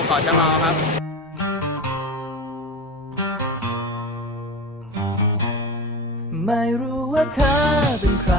กเกาะชะงอครับไม่รู้ว่าเธอเป็นใคร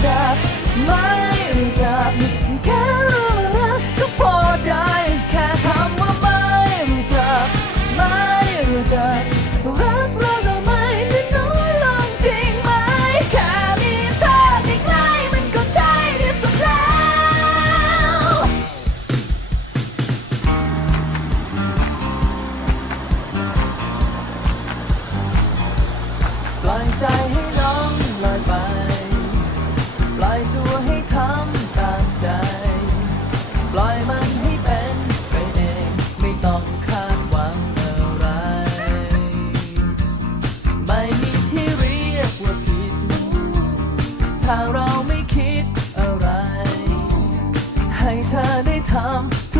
up my ถ้าเราไม่คิดอะไร ให้เธอได้ทำ